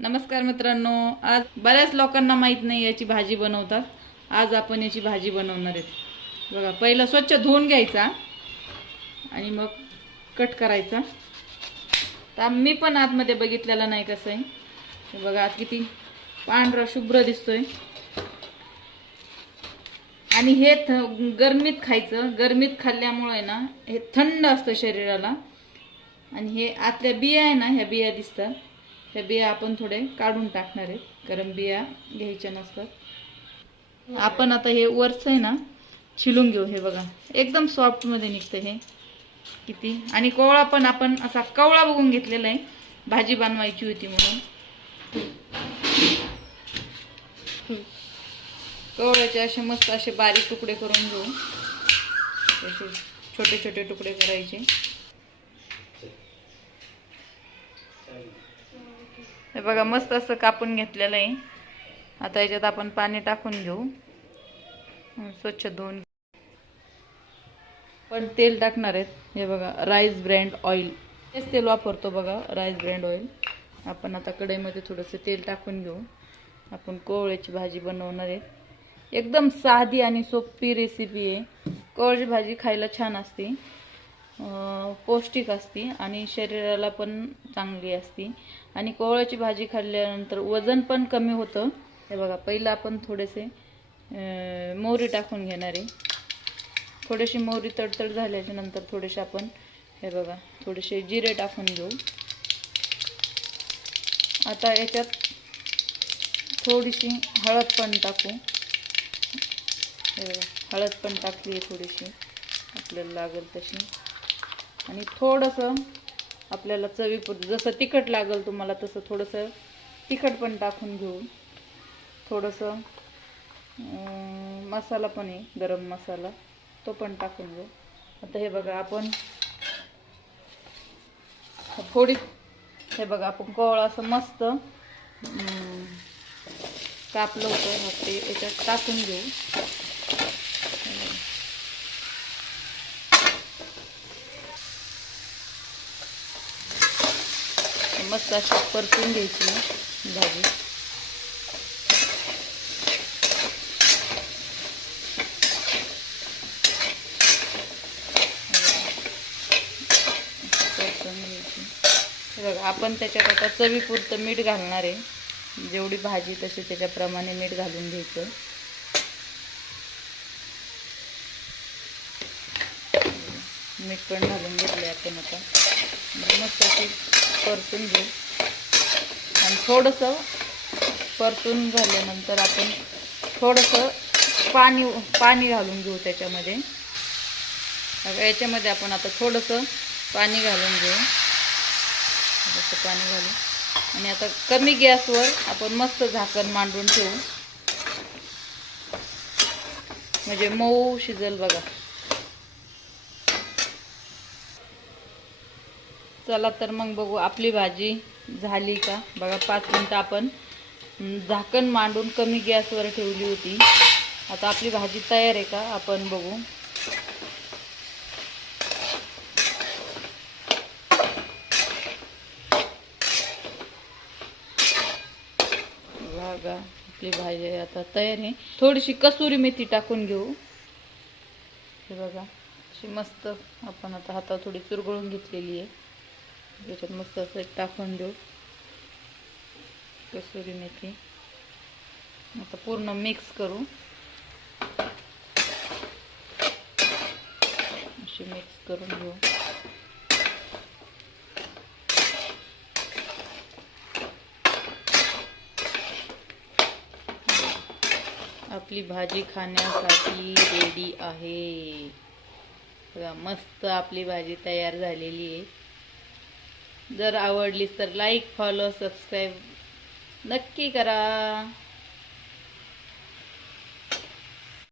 नमस्कार मित्रांनो, आज बऱ्याच लोकांना माहित नाही याची भाजी बनवतात. आज आपण याची भाजी बनवणार आहेत. बघा, पहिलं स्वच्छ धुवून घ्यायचा आणि मग कट करायचा. तर मी पण आतमध्ये बघितलेला नाही कसं आहे. हे बघा, आत किती पांढरा शुभ्र दिसतोय. आणि हे गरमीत खायचं. गरमीत खाल्ल्यामुळे ना हे थंड असतं शरीराला. आणि हे आतल्या बिया आहे ना, ह्या बिया दिसतात, त्या बिया आपण थोडे काढून टाकणार आहेत, कारण बिया घ्यायच्या नसतात. आपण आता हे वरचं आहे ना छिलून घेऊ. हे बघा, एकदम सॉफ्ट मध्ये निघतं हे किती. आणि कोवळा पण आपण असा कवळा बघून घेतलेला आहे, भाजी बनवायची होती म्हणून. कवळ्याचे असे मस्त असे बारीक तुकडे करून घेऊ. असे छोटे छोटे तुकडे करायचे. हे बघा, मस्त असं कापून घेतलेलं आहे. आता याच्यात आपण पाणी टाकून घेऊ, स्वच्छ धुवून. पण तेल टाकणार आहेत. हे बघा, राईस ब्रँड ऑइल, हेच तेल वापरतो बघा, राईस ब्रँड ऑइल. आपण आता कढईमध्ये थोडंसं तेल टाकून घेऊ. आपण कोवळ्याची भाजी बनवणार आहे. एकदम साधी आणि सोपी रेसिपी आहे. कोवळ्याची भाजी खायला छान असते, पौष्टिक असते आणि शरीराला पण चांगली असते. आणि कोवळ्याची भाजी खाल्ल्यानंतर वजन पण कमी होतं. हे बघा, पहिलं आपण थोडेसे मोहरी टाकून घेणार आहे. थोडीशी मोहरी तडतड झाल्याच्या नंतर थोडेसे आपण, हे बघा, थोडेसे जिरे टाकून घेऊ. आता याच्यात थोडीशी हळद पण टाकू. हे बघा, हळद पण टाकली आहे थोडीशी, आपल्याला लागेल तशी. आणि थोडंसं आपल्याला चवीपुरतं, जसं तिखट लागेल तुम्हाला तसं थोडंसं तिखट पण टाकून घेऊ. थोडंसं मसाला पण आहे, गरम मसाला, तो पण टाकून घेऊ. आता हे बघा, आपण थोडी, हे बघा, आपण कोवळा असं मस्त कापलं होतं, ते याच्यात टाकून घेऊ. मस्त अशी परतून घ्यायची भाजी. परतून घ्यायची. बघा, आपण त्याच्यात आता चवीपुरतं मीठ घालणार आहे. जेवढी भाजी तशी त्याच्याप्रमाणे मीठ घालून घ्यायचं. मीठ पण घालून घेतले आपण. आता मस्त अशी परतून घेऊ. आणि थोडंसं परतून झाल्यानंतर आपण थोडंसं पाणी घालून घेऊ त्याच्यामध्ये. याच्यामध्ये आपण आता थोडंसं पाणी घालून घेऊ. थोडंसं पाणी घालू आणि आता कमी गॅसवर आपण मस्त झाकण मांडून ठेवू, म्हणजे मऊ शिजल. बघा, चला तर मग बघू आपली भाजी झाली का. बघा, 5 मिनिटं आपण झाकण मांडून कमी गॅसवर ठेवली होती. आता आपली भाजी तयार आहे का आपण बघू. बघा, आपली भाजी आता तयार आहे. थोडीशी कसुरी मेथी टाकून घेऊ. हे बघा, अशी मस्त आपण आता हातात थोडी चुरगळून घेतलेली आहे. याच्यात मस्त असं टाकून देऊ कसुरी मेथी. आता पूर्ण मिक्स करू, अशी मिक्स करून घेऊ. आपली भाजी खाण्यासाठी रेडी आहे. बघा, मस्त आपली भाजी तयार झालेली आहे. जर आवडलीच तर लाईक, फॉलो, सबस्क्राईब नक्की करा.